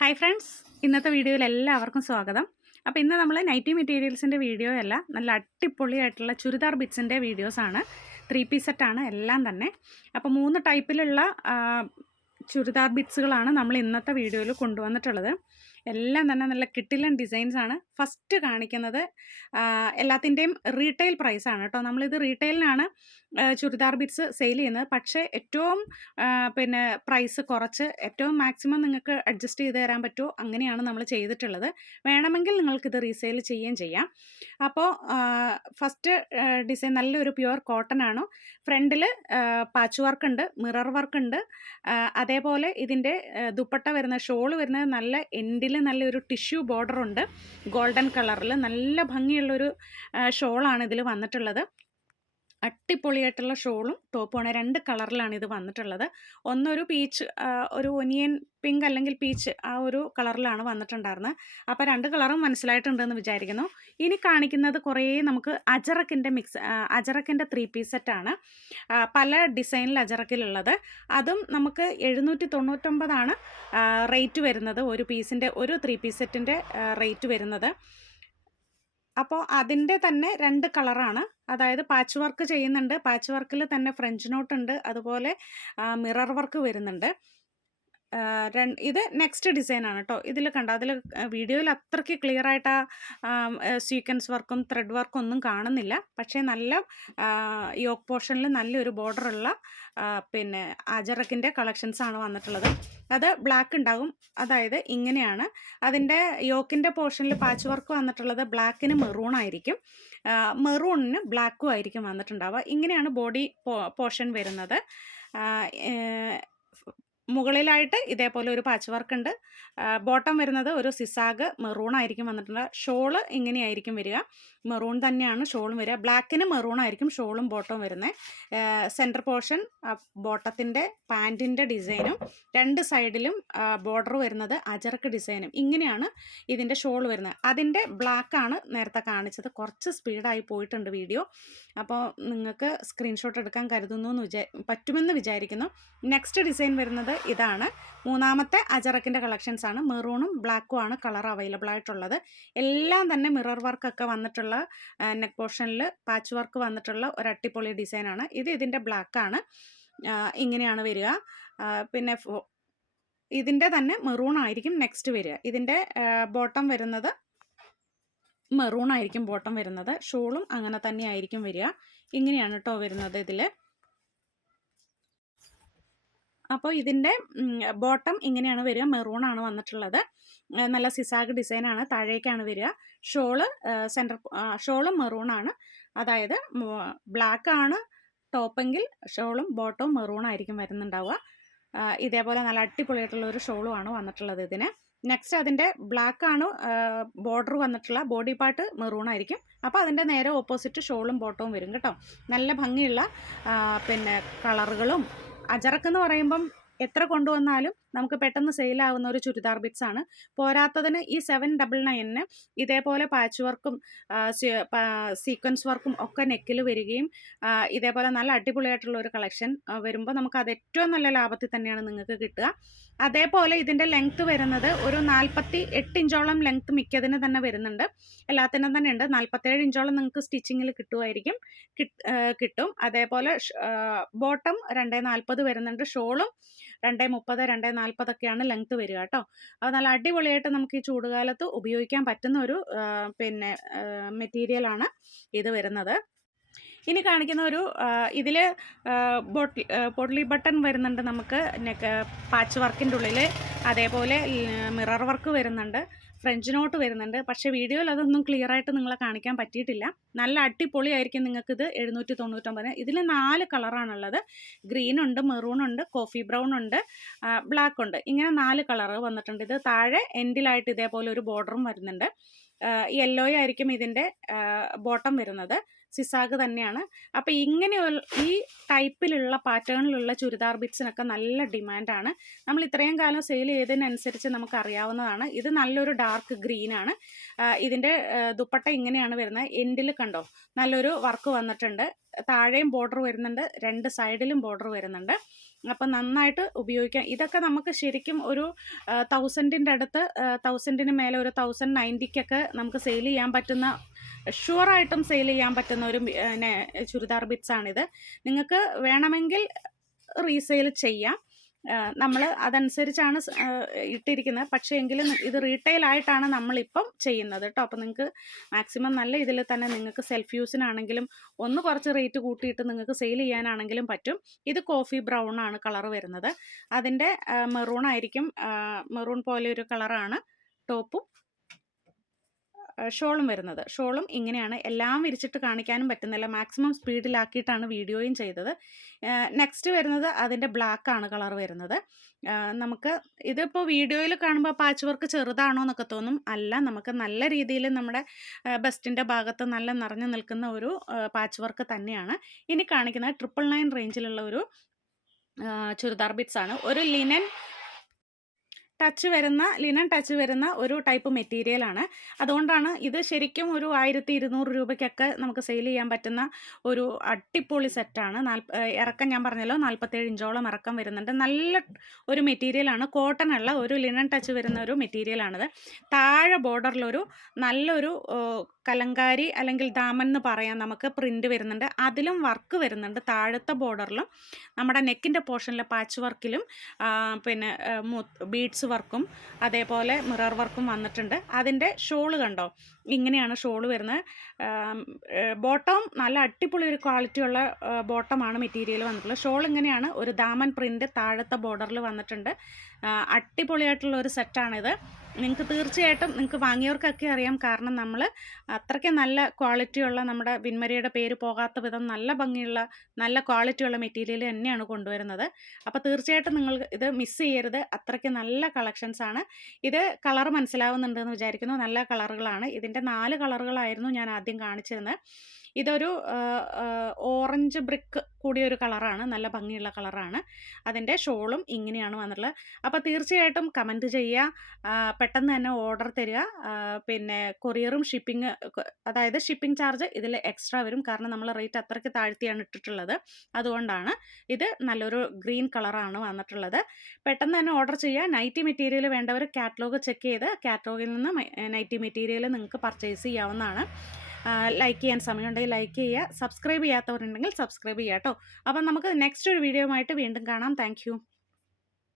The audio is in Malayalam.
Hi friends. ഇന്നത്തെ വീഡിയോയിൽ എല്ലാവർക്കും സ്വാഗതം. അപ്പോൾ ഇന്ന് നമ്മൾ നൈറ്റി മെറ്റീരിയൽസിന്റെ വീഡിയോ അല്ല നല്ല അടിപൊളിയായിട്ടുള്ള ചുരിദാർ ബിറ്റ്സിന്റെ വീഡിയോസാണ് ത്രീ പീസ് സെറ്റാണ് എല്ലാം തന്നെ. അപ്പോൾ മൂന്ന് ടൈപ്പിലുള്ള ചുരിദാർ ബിറ്റ്സുകളാണ് നമ്മൾ ഇന്നത്തെ വീഡിയോയിൽ കൊണ്ടുവന്നിട്ടുള്ളത്. എല്ലാം തന്നെ നല്ല കിട്ടിലൻ ഡിസൈൻസ് ആണ്. ഫസ്റ്റ് കാണിക്കുന്നത് എല്ലാത്തിന്റെയും റീറ്റെയിൽ പ്രൈസാണ് കേട്ടോ. നമ്മളിത് റീറ്റെയിലിനാണ് ചുരിദാർ ബിറ്റ്സ് സെയിൽ ചെയ്യുന്നത്. പക്ഷേ ഏറ്റവും പിന്നെ പ്രൈസ് കുറച്ച് ഏറ്റവും മാക്സിമം നിങ്ങൾക്ക് അഡ്ജസ്റ്റ് ചെയ്ത് തരാൻ പറ്റുമോ? അങ്ങനെയാണ് നമ്മൾ ചെയ്തിട്ടുള്ളത്. വേണമെങ്കിൽ നിങ്ങൾക്കിത് റീസെയിൽ ചെയ്യുകയും ചെയ്യാം. അപ്പോൾ ഫസ്റ്റ് ഡിസൈൻ നല്ലൊരു പ്യുവർ കോട്ടൺ ആണ്. ഫ്രണ്ടിൽ പാച്ച് വർക്ക് ഉണ്ട് മിറർ വർക്ക് ഉണ്ട്. അതേപോലെ ഇതിന്റെ ദുപ്പട്ട വരുന്ന ഷോൾ വരുന്നത് നല്ല എൻഡിൽ നല്ലൊരു ടിഷ്യൂ ബോർഡറുണ്ട്. ഗോൾഡൻ കളറിൽ നല്ല ഭംഗിയുള്ളൊരു ഷോളാണ് ഇതിൽ വന്നിട്ടുള്ളത്. അടിപൊളിയായിട്ടുള്ള ഷോളും ടോപ്പുമാണ് രണ്ട് കളറിലാണ് ഇത് വന്നിട്ടുള്ളത്. ഒന്നൊരു പീച്ച് ഒരു ഒനിയൻ പിങ്ക് അല്ലെങ്കിൽ പീച്ച് ആ ഒരു കളറിലാണ് വന്നിട്ടുണ്ടായിരുന്നത്. അപ്പോൾ രണ്ട് കളറും മനസ്സിലായിട്ടുണ്ടെന്ന് വിചാരിക്കുന്നു. ഇനി കാണിക്കുന്നത് കുറേ നമുക്ക് അജറക്കിന്റെ മിക്സ് അജറക്കിന്റെ ത്രീ പീസ് സെറ്റാണ് പല ഡിസൈനിൽ അജറക്കിലുള്ളത്. അതും നമുക്ക് എഴുന്നൂറ്റി തൊണ്ണൂറ്റൊമ്പതാണ് റേറ്റ് വരുന്നത് ഒരു പീസിന്റെ ഒരു ത്രീ പീസ് സെറ്റിന്റെ റേറ്റ് വരുന്നത്. അപ്പോൾ അതിന്റെ തന്നെ രണ്ട് കളറാണ്. അതായത് പാച്ച് വർക്ക് ചെയ്യുന്നുണ്ട്. പാച്ച് വർക്കിൽ തന്നെ ഫ്രഞ്ച് നോട്ട് ഉണ്ട് അതുപോലെ മിറർ വർക്ക് വരുന്നുണ്ട്. ഇത് നെക്സ്റ്റ് ഡിസൈൻ ആണ് കേട്ടോ ഇതിൽ കണ്ട? അതിൽ വീഡിയോയിൽ അത്രയ്ക്ക് ക്ലിയർ ആയിട്ട് സീക്വൻസ് വർക്കും ത്രെഡ് വർക്കും ഒന്നും കാണുന്നില്ല. പക്ഷേ നല്ല യോക്ക് പോർഷനിൽ നല്ലൊരു ബോർഡറുള്ള പിന്നെ അജറക്കിന്റെ കളക്ഷൻസ് ആണ് വന്നിട്ടുള്ളത്. അത് ബ്ലാക്ക് ഉണ്ടാകും അതായത് ഇങ്ങനെയാണ്. അതിന്റെ യോക്കിന്റെ പോർഷനിൽ പാച്ച് വർക്ക് വന്നിട്ടുള്ളത് ബ്ലാക്കിന് മെറൂൺ ആയിരിക്കും. മെറൂണിന് ബ്ലാക്കും ആയിരിക്കും വന്നിട്ടുണ്ടാവുക. ഇങ്ങനെയാണ് ബോഡി പോർഷൻ വരുന്നത്. മുകളിലായിട്ട് ഇതേപോലെ ഒരു പാച്ച് വർക്ക് ഉണ്ട്. ബോട്ടം വരുന്നത് ഒരു സിസാഗ് മെറൂൺ ആയിരിക്കും വന്നിട്ടുണ്ട് ഷോൾ ഇങ്ങനെയായിരിക്കും വരിക. മെറൂൺ തന്നെയാണ് ഷോളും വരിക. ബ്ലാക്കിന് മെറൂൺ ആയിരിക്കും ഷോളും ബോട്ടവും വരുന്നത് സെന്റർ പോർഷൻ ബോട്ടത്തിന്റെ പാന്റിന്റെ ഡിസൈനും രണ്ട് സൈഡിലും ബോർഡർ വരുന്നത് അജർക്ക് ഡിസൈനും ഇങ്ങനെയാണ് ഇതിന്റെ ഷോൾ വരുന്നത്. അതിന്റെ ബ്ലാക്കാണ് നേരത്തെ കാണിച്ചത്. കുറച്ച് സ്പീഡായി പോയിട്ടുണ്ട് വീഡിയോ അപ്പോൾ നിങ്ങൾക്ക് സ്ക്രീൻഷോട്ട് എടുക്കാൻ കരുതുന്നു എന്ന് വിചാ പറ്റുമെന്ന് വിചാരിക്കുന്നു. നെക്സ്റ്റ് ഡിസൈൻ വരുന്നത് ഇതാണ്. മൂന്നാമത്തെ അജറക്കിന്റെ കളക്ഷൻസ് ആണ്. മെറൂണും ബ്ലാക്കും ആണ് കളർ അവൈലബിൾ ആയിട്ടുള്ളത്. എല്ലാം തന്നെ മിറർ വർക്കൊക്കെ വന്നിട്ടുള്ള നെക്ക് പോർഷനിൽ പാച്ച് വർക്ക് വന്നിട്ടുള്ള ഒരു അട്ടിപ്പൊളി ഡിസൈനാണ് ഇത് ഇതിന്റെ ബ്ലാക്കാണ് ഇങ്ങനെയാണ് വരിക. പിന്നെ ഇതിന്റെ തന്നെ മെറൂൺ ആയിരിക്കും നെക്സ്റ്റ് വരിക. ഇതിന്റെ ബോട്ടം വരുന്നത് മെറൂൺ ആയിരിക്കും ബോട്ടം വരുന്നത്. ഷോളും അങ്ങനെ തന്നെ ആയിരിക്കും വരിക. ഇങ്ങനെയാണ് കേട്ടോ വരുന്നത് ഇതിൽ അപ്പോൾ ഇതിന്റെ ബോട്ടം ഇങ്ങനെയാണ് വരിക. മെറൂൺ ആണ് വന്നിട്ടുള്ളത്. നല്ല സിസാഗ് ഡിസൈനാണ് താഴേക്കാണ് വരിക. ഷോൾ സെന്റർ ഷോളും മെറൂൺ ആണ്. അതായത് ബ്ലാക്ക് ആണ് ടോപ്പെങ്കിൽ ഷോളും ബോട്ടവും മെറൂൺ ആയിരിക്കും വരുന്നുണ്ടാവുക. ഇതേപോലെ നല്ല അടിപൊളിയായിട്ടുള്ള ഒരു ഷോളും ആണ് വന്നിട്ടുള്ളത് ഇതിന്. നെക്സ്റ്റ് അതിന്റെ ആണ് ബോർഡർ വന്നിട്ടുള്ള ബോഡി പാർട്ട് മെറൂൺ ആയിരിക്കും. അപ്പോൾ അതിന്റെ നേരെ ഓപ്പോസിറ്റ് ഷോളും ബോട്ടവും വരും കേട്ടോ. നല്ല ഭംഗിയുള്ള പിന്നെ കളറുകളും അജറക്ക് എന്ന് പറയുമ്പം എത്ര കൊണ്ടുവന്നാലും നമുക്ക് പെട്ടെന്ന് സെയിലാവുന്ന ഒരു ചുരിദാർ ബിറ്റ്സ് ആണ്. പോരാത്തതിന് ഈ സെവൻ ഡബിൾ നയനിന് ഇതേപോലെ പാച്ച് വർക്കും സീക്വൻസ് വർക്കും ഒക്കെ നെക്കിൽ വരികയും ഇതേപോലെ നല്ല അടിപൊളിയായിട്ടുള്ള ഒരു കളക്ഷൻ വരുമ്പോൾ നമുക്ക് അത് ഏറ്റവും നല്ല ലാഭത്തിൽ തന്നെയാണ് നിങ്ങൾക്ക് കിട്ടുക. അതേപോലെ ഇതിന്റെ ലെങ്ത്ത് വരുന്നത് ഒരു നാൽപ്പത്തി എട്ട് ഇഞ്ചോളം ലെങ്ത്ത് മിക്കതിന് തന്നെ വരുന്നുണ്ട്. എല്ലാത്തിനും തന്നെ ഉണ്ട്. നാൽപ്പത്തേഴ് ഇഞ്ചോളം നിങ്ങൾക്ക് സ്റ്റിച്ചിങ്ങിൽ കിട്ടുമായിരിക്കും കിട്ടും അതേപോലെ ബോട്ടം രണ്ടേ നാൽപ്പത് വരുന്നുണ്ട്. ഷോളും രണ്ടേ മുപ്പത് രണ്ടേ നാൽപ്പതൊക്കെയാണ് ലെങ്ത്ത് വരിക കേട്ടോ. അത് നല്ല അടിപൊളിയായിട്ട് നമുക്ക് ഈ ചൂടുകാലത്ത് ഉപയോഗിക്കാൻ പറ്റുന്ന ഒരു പിന്നെ മെറ്റീരിയലാണ് ഇത് വരുന്നത്. ഇനി കാണിക്കുന്ന ഒരു ഇതിൽ ബോട്ടി പൊട്ട്ലി ബട്ടൺ വരുന്നുണ്ട് നമുക്ക് നെക്ക് പാച്ച് വർക്കിന്റെ ഉള്ളിൽ അതേപോലെ മിറർ വർക്ക് വരുന്നുണ്ട്. ഫ്രഞ്ച് നോട്ട് വരുന്നുണ്ട്. പക്ഷേ വീഡിയോയിൽ അതൊന്നും ക്ലിയർ ആയിട്ട് നിങ്ങളെ കാണിക്കാൻ പറ്റിയിട്ടില്ല. നല്ല അടിപൊളിയായിരിക്കും ഇത് എഴുന്നൂറ്റി തൊണ്ണൂറ്റൊമ്പത് ഇതിൽ നാല് കളറാണുള്ളത്. ഗ്രീൻ ഉണ്ട് മെറൂൺ ഉണ്ട് കോഫി ബ്രൗൺ ഉണ്ട് ബ്ലാക്ക് ഉണ്ട്. ഇങ്ങനെ നാല് കളറ് വന്നിട്ടുണ്ട്. ഇത് താഴെ എൻഡിലായിട്ട് ഇതേപോലെ ഒരു ബോർഡറും വരുന്നുണ്ട്. യെല്ലോ ആയിരിക്കും ഇതിന്റെ ബോട്ടം വരുന്നത്. സിസാഗ് തന്നെയാണ്. അപ്പോൾ ഇങ്ങനെ ഈ ടൈപ്പിലുള്ള പാറ്റേണിലുള്ള ചുരിദാർ ബിറ്റ്സിനൊക്കെ നല്ല ഡിമാൻഡാണ് നമ്മൾ ഇത്രയും കാലം സെയിൽ ചെയ്തതിനനുസരിച്ച് നമുക്ക് അറിയാവുന്നതാണ്. ഇത് നല്ലൊരു ഡാർക്ക് ഗ്രീനാണ് ഇതിന്റെ ദുപ്പട്ട ഇങ്ങനെയാണ് വരുന്നത്. എൻഡിൽ കണ്ടോ? നല്ലൊരു വർക്ക് വന്നിട്ടുണ്ട്. താഴെയും ബോർഡർ വരുന്നുണ്ട്. രണ്ട് സൈഡിലും ബോർഡർ വരുന്നുണ്ട്. അപ്പം നന്നായിട്ട് ഉപയോഗിക്കാം. ഇതൊക്കെ നമുക്ക് ശരിക്കും ഒരു തൗസൻഡിന്റെ അടുത്ത് തൗസൻഡിന് മേലെ ഒരു തൗസൻഡ് നയന്റിക്കൊക്കെ നമുക്ക് സെയിൽ ചെയ്യാൻ പറ്റുന്ന ഷുവറായിട്ടും സെയിൽ ചെയ്യാൻ പറ്റുന്ന ഒരു ചുരിദാർ ബിറ്റ്സാണിത് നിങ്ങൾക്ക് വേണമെങ്കിൽ റീസെയിൽ ചെയ്യാം. നമ്മൾ അതനുസരിച്ചാണ് ഇട്ടിരിക്കുന്നത്. പക്ഷേ എങ്കിലും ഇത് റീറ്റെയിൽ ആയിട്ടാണ് നമ്മളിപ്പം ചെയ്യുന്നത് കേട്ടോ അപ്പോൾ നിങ്ങൾക്ക് മാക്സിമം നല്ല ഇതിൽ തന്നെ നിങ്ങൾക്ക് സെൽഫ് യൂസിനാണെങ്കിലും ഒന്ന് കുറച്ച് റേറ്റ് കൂട്ടിയിട്ട് നിങ്ങൾക്ക് സെയിൽ ചെയ്യാനാണെങ്കിലും പറ്റും. ഇത് കോഫി ബ്രൗൺ ആണ് കളർ വരുന്നത്. അതിന്റെ മെറൂൺ ആയിരിക്കും. മെറൂൺ പോലെ ഒരു കളറാണ് ടോപ്പും ഷോളും വരുന്നത്. ഷോളും ഇങ്ങനെയാണ്. എല്ലാം വിരിച്ചിട്ട് കാണിക്കാനും പറ്റുന്നില്ല. മാക്സിമം സ്പീഡിലാക്കിയിട്ടാണ് വീഡിയോയും ചെയ്തത്. നെക്സ്റ്റ് വരുന്നത് അതിന്റെ ആണ് കളർ വരുന്നത്. നമുക്ക് ഇതിപ്പോൾ വീഡിയോയിൽ കാണുമ്പോൾ പാച്ച് വർക്ക് ചെറുതാണോ എന്നൊക്കെ തോന്നും. അല്ല നമുക്ക് നല്ല രീതിയിൽ നമ്മുടെ ബെസ്റ്റിന്റെ ഭാഗത്ത് നല്ല നിറഞ്ഞു നിൽക്കുന്ന ഒരു പാച്ച് വർക്ക് തന്നെയാണ്. ഇനി കാണിക്കുന്നത് ട്രിപ്പിൾ നയൻ റേഞ്ചിലുള്ള ഒരു ചുരിദാർ ബിറ്റ്സ് ആണ്. ഒരു ലിനൻ ടച്ച് വരുന്ന ലിനൻ ടച്ച് വരുന്ന ഒരു ടൈപ്പ് മെറ്റീരിയൽ ആണ്. അതുകൊണ്ടാണ് ഇത് ശരിക്കും ഒരു ആയിരത്തി ഇരുന്നൂറ് രൂപയ്ക്കൊക്കെ നമുക്ക് സെയിൽ ചെയ്യാൻ പറ്റുന്ന ഒരു അടിപൊളി സെറ്റാണ് നാൽപ്പ ഇറക്കം ഞാൻ പറഞ്ഞല്ലോ നാൽപ്പത്തേഴ് ഇഞ്ചോളം ഇറക്കം വരുന്നുണ്ട്. നല്ല ഒരു മെറ്റീരിയലാണ് കോട്ടൺ ഉള്ള ഒരു ലിനൻ ടച്ച് വരുന്ന ഒരു മെറ്റീരിയലാണിത് താഴെ ബോർഡറിലൊരു നല്ലൊരു കലങ്കാരി അല്ലെങ്കിൽ ദാമൻ എന്ന് പറയാം നമുക്ക് പ്രിന്റ് വരുന്നുണ്ട്. അതിലും വർക്ക് വരുന്നുണ്ട്. താഴത്തെ ബോർഡറിലും നമ്മുടെ നെക്കിന്റെ പോർഷനിലെ പാച്ച് വർക്കിലും പിന്നെ ബീഡ്സ് വർക്കും അതേപോലെ മിറർ വർക്കും വന്നിട്ടുണ്ട്. അതിന്റെ ഷോൾ കണ്ടോ? ഇങ്ങനെയാണ് ഷോൾ വരുന്നത്. ബോട്ടം നല്ല അടിപൊളി ഒരു ക്വാളിറ്റി ഉള്ള ബോട്ടമാണ് മെറ്റീരിയൽ വന്നിട്ടുള്ളത്. ഷോൾ ഇങ്ങനെയാണ് ഒരു ദാമൻ പ്രിന്റ് താഴത്തെ ബോർഡറിൽ വന്നിട്ടുണ്ട്. അടിപൊളിയായിട്ടുള്ള ഒരു സെറ്റാണിത്. നിങ്ങൾക്ക് തീർച്ചയായിട്ടും നിങ്ങൾക്ക് വാങ്ങിയവർക്കൊക്കെ അറിയാം കാരണം നമ്മൾ അത്രയ്ക്ക് നല്ല ക്വാളിറ്റിയുള്ള നമ്മുടെ വിൻമരിയുടെ പേര് പോകാത്ത വിധം നല്ല ഭംഗിയുള്ള നല്ല ക്വാളിറ്റിയുള്ള മെറ്റീരിയൽ തന്നെയാണ് കൊണ്ടുവരുന്നത്. അപ്പോൾ തീർച്ചയായിട്ടും നിങ്ങൾ ഇത് മിസ് ചെയ്യരുത്. അത്രയ്ക്ക് നല്ല കളക്ഷൻസാണ്. ഇത് കളർ മനസ്സിലാവുന്നുണ്ടെന്ന് വിചാരിക്കുന്നു. നല്ല കളറുകളാണ്. ഇതിന്റെ നാല് കളറുകളായിരുന്നു ഞാൻ ആദ്യം കാണിച്ചിരുന്നത്. ഇതൊരു ഓറഞ്ച് ബ്രിക്ക് കൂടിയ ഒരു കളറാണ് നല്ല ഭംഗിയുള്ള കളറാണ്. അതിന്റെ ഷോളും ഇങ്ങനെയാണ് വന്നിട്ടുള്ളത് അപ്പോൾ തീർച്ചയായിട്ടും കമന്റ് ചെയ്യുക. പെട്ടെന്ന് തന്നെ ഓർഡർ തരിക. പിന്നെ കൊറിയറും ഷിപ്പിംഗ് അതായത് ഷിപ്പിംഗ് ചാർജ് ഇതിൽ എക്സ്ട്രാ വരും. കാരണം നമ്മൾ റേറ്റ് അത്രയ്ക്ക് താഴ്ത്തിയാണ് ഇട്ടിട്ടുള്ളത്. അതുകൊണ്ടാണ് ഇത് നല്ലൊരു ഗ്രീൻ കളറാണ് വന്നിട്ടുള്ളത്. പെട്ടെന്ന് തന്നെ ഓർഡർ ചെയ്യുക. നൈറ്റി മെറ്റീരിയൽ വേണ്ടവർ കാറ്റലോഗ് ചെക്ക് ചെയ്ത് കാറ്റലോഗിൽ നിന്ന് നൈറ്റി മെറ്റീരിയൽ നിങ്ങൾക്ക് പർച്ചേസ് ചെയ്യാവുന്നതാണ്. ലൈക്ക് ചെയ്യാൻ സമയമുണ്ടെങ്കിൽ ലൈക്ക് ചെയ്യുക. സബ്സ്ക്രൈബ് ചെയ്യാത്തവരുണ്ടെങ്കിൽ സബ്സ്ക്രൈബ് ചെയ്യുക കേട്ടോ അപ്പം നമുക്ക് നെക്സ്റ്റ് ഒരു വീഡിയോ ആയിട്ട് വീണ്ടും കാണാം. താങ്ക്